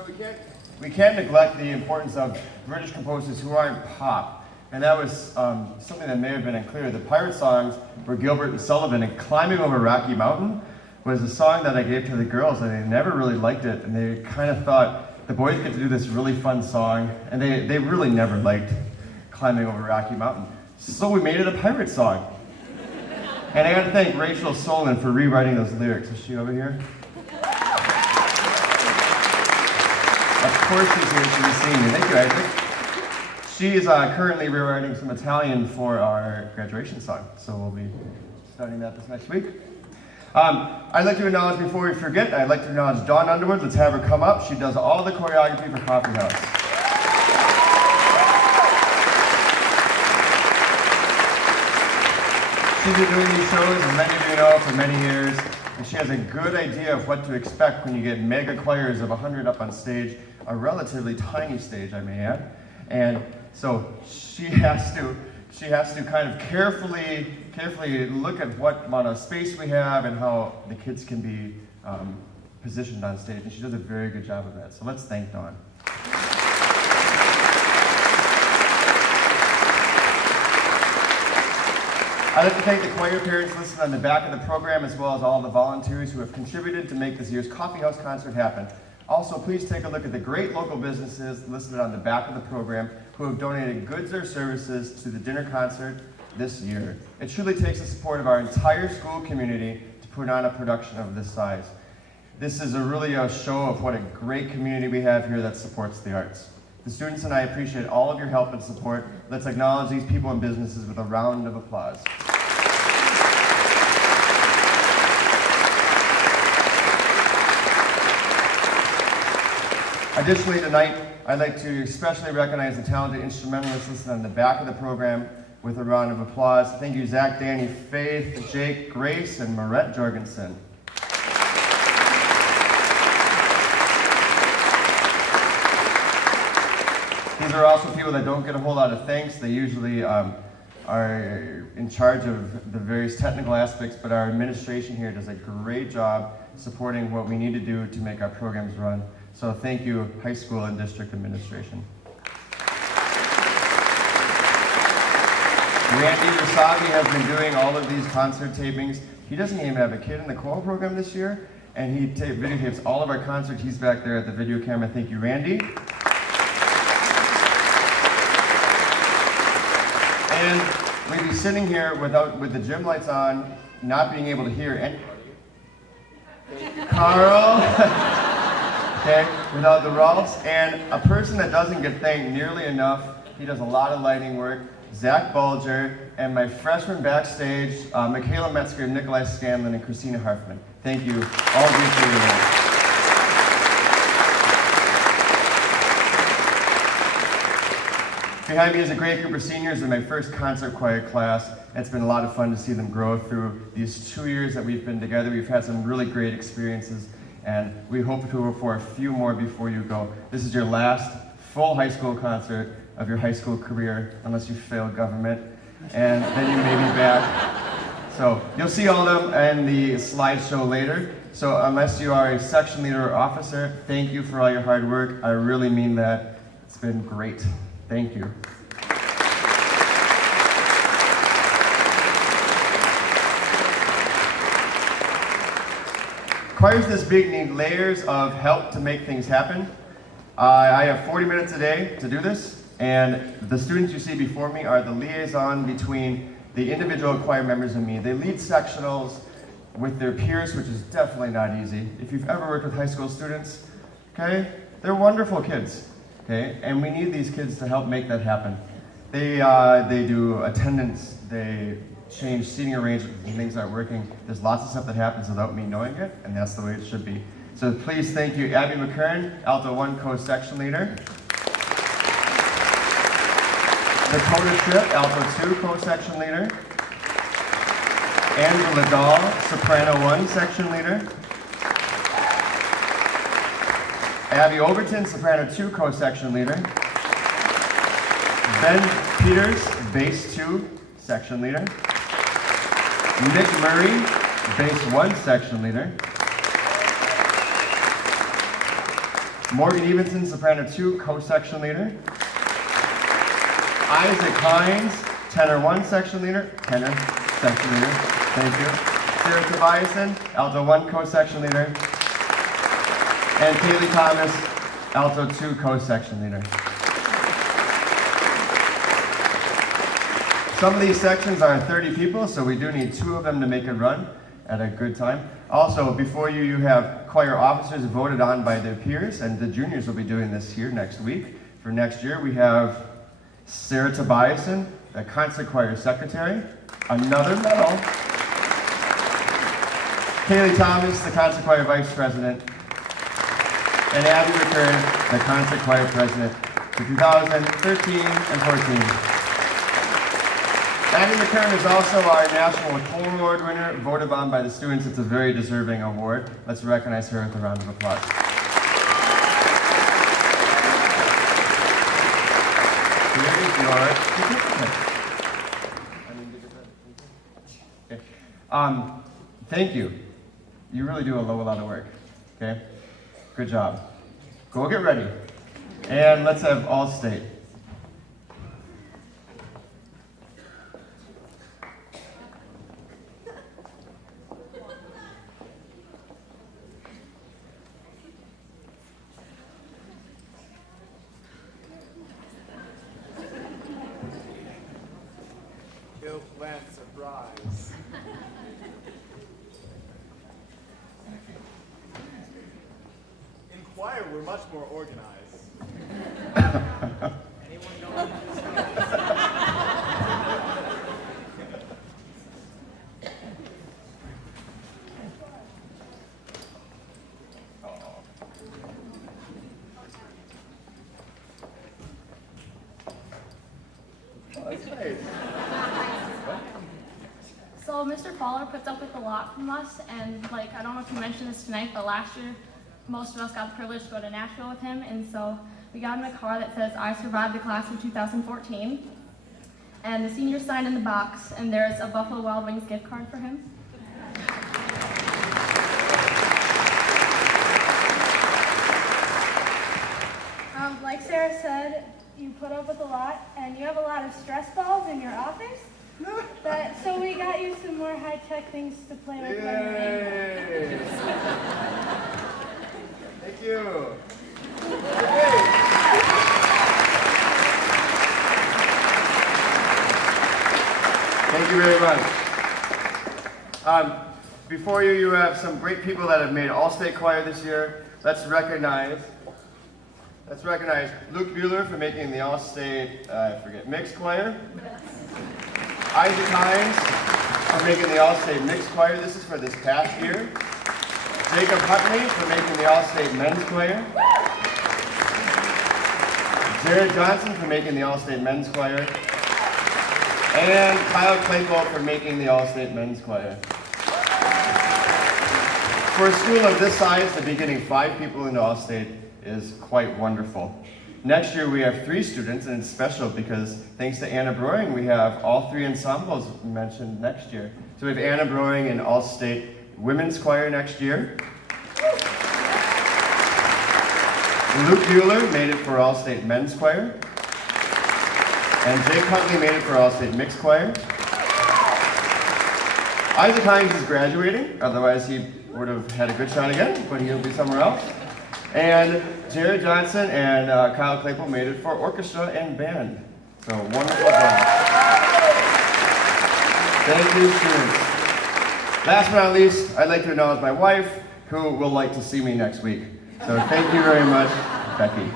So we can't neglect the importance of British composers who aren't pop. And that was something that may have been unclear. The pirate songs were Gilbert and Sullivan, and Climbing Over Rocky Mountain was a song that I gave to the girls, and they never really liked it, and they kind of thought the boys get to do this really fun song, and they really never liked Climbing Over Rocky Mountain. So we made it a pirate song. And I got to thank Rachel Solon for rewriting those lyrics. Is she over here? Of course she's here. She's a senior. Thank you, Isaac. She is currently rewriting some Italian for our graduation song. So we'll be starting that this next week. I'd like to acknowledge, before we forget, I'd like to acknowledge Dawn Underwood. Let's have her come up. She does all the choreography for Coffeehouse. She's been doing these shows, as many of you know, for many years, and she has a good idea of what to expect when you get mega choirs of 100 up on stage, a relatively tiny stage, I may add. And so she has to kind of carefully look at what amount of space we have and how the kids can be positioned on stage, and she does a very good job of that. So let's thank Dawn. I'd like to thank the choir parents listed on the back of the program, as well as all the volunteers who have contributed to make this year's Coffeehouse concert happen. Also, please take a look at the great local businesses listed on the back of the program who have donated goods or services to the dinner concert this year. It truly takes the support of our entire school community to put on a production of this size. This is really a show of what a great community we have here that supports the arts. The students and I appreciate all of your help and support. Let's acknowledge these people and businesses with a round of applause. Additionally, tonight, I'd like to especially recognize the talented instrumentalists listed on the back of the program with a round of applause. Thank you, Zach, Danny, Faith, Jake, Grace, and Marette Jorgensen. These are also people that don't get a whole lot of thanks. They usually are in charge of the various technical aspects, but our administration here does a great job supporting what we need to do to make our programs run. So thank you, high school and district administration. Randy Rasavi has been doing all of these concert tapings. He doesn't even have a kid in the choral program this year, and he videotapes all of our concerts. He's back there at the video camera. Thank you, Randy. And we'd be sitting here with the gym lights on, not being able to hear anybody. Carl, okay, without the Rolfs, and a person that doesn't get thanked nearly enough. He does a lot of lighting work. Zach Bulger, and my freshmen backstage, Michaela Metzger, Nikolai Scanlon, and Christina Harfman. Thank you, all of you, for your work. Behind me is a great group of seniors in my first concert choir class. It's been a lot of fun to see them grow through these 2 years that we've been together. We've had some really great experiences, and we hope for a few more before you go. This is your last full high school concert of your high school career, unless you fail government, and then you may be back. So you'll see all of them in the slideshow later. So unless you are a section leader or officer, thank you for all your hard work. I really mean that. It's been great. Thank you. Choirs this big need layers of help to make things happen. I have 40 minutes a day to do this, and the students you see before me are the liaison between the individual choir members and me. They lead sectionals with their peers, which is definitely not easy. If you've ever worked with high school students, okay, they're wonderful kids, okay, and we need these kids to help make that happen. They do attendance, they change seating arrangements when things aren't working. There's lots of stuff that happens without me knowing it, and that's the way it should be. So please thank you, Abby McKern, Alto 1 co-section leader. Dakota Tripp, Alto 2 co-section leader. Angela Dahl, Soprano 1 section leader. Abby Overton, Soprano 2 co-section leader. Ben Peters, Bass 2 section leader. Nick Murray, Bass 1 section leader. Morgan Evenson, soprano 2, co-section leader. Isaac Hines, tenor 1 section leader. Tenor section leader. Thank you. Sarah Tobiasen, alto 1 co-section leader. And Kaylee Thomas, alto 2 co-section leader. Some of these sections are 30 people, so we do need 2 of them to make it run at a good time. Also, before you, you have choir officers voted on by their peers, and the juniors will be doing this here next week. For next year, we have Sarah Tobiasen, the concert choir secretary, another medal. Kaylee Thomas, the concert choir vice president, and Abby McCurran, the concert choir president for 2013 and 14. Abby McCurran is also our National Choral Award winner, voted on by the students. It's a very deserving award. Let's recognize her with a round of applause. Here's your certificate. Okay. Thank you. You really do a lot of work. Okay? Good job. Go get ready. And let's have all state. Ill-planned surprise. In choir, we're much more organized. Anyone know what this is? That's nice. So Mr. Fowler puts up with a lot from us, and I don't know if you mentioned this tonight, but last year most of us got the privilege to go to Nashville with him, and so we got him a card that says, "I survived the class of 2014." And the seniors signed in the box, and there's a Buffalo Wild Wings gift card for him. Like Sarah said, you put up with a lot, and you have a lot of stress balls in your office. So we got you some more high-tech things to play with. Yay! Thank you. Thank you very much. Before you, you have some great people that have made All-State Choir this year. Let's recognize Luke Bueller for making the All-State, Mixed Choir. Isaac Hines for making the All-State Mixed Choir. This is for this past year. Jacob Huntley for making the All-State Men's Choir. Jared Johnson for making the All-State Men's Choir. And Kyle Claypool for making the All-State Men's Choir. For a school of this size, to be getting 5 people into All-State is quite wonderful. Next year we have 3 students, and it's special because thanks to Anna Broing, we have all 3 ensembles mentioned next year. So we have Anna Broing in All-State Women's Choir next year. Luke Bueller made it for All-State Men's Choir. And Jake Huntley made it for All-State Mixed Choir. Isaac Hines is graduating, otherwise he would have had a good shot again, but he'll be somewhere else. And Jared Johnson and Kyle Claypool made it for orchestra and band. So wonderful job. Thank you, students. Last but not least, I'd like to acknowledge my wife, who will like to see me next week. So thank you very much, Becky.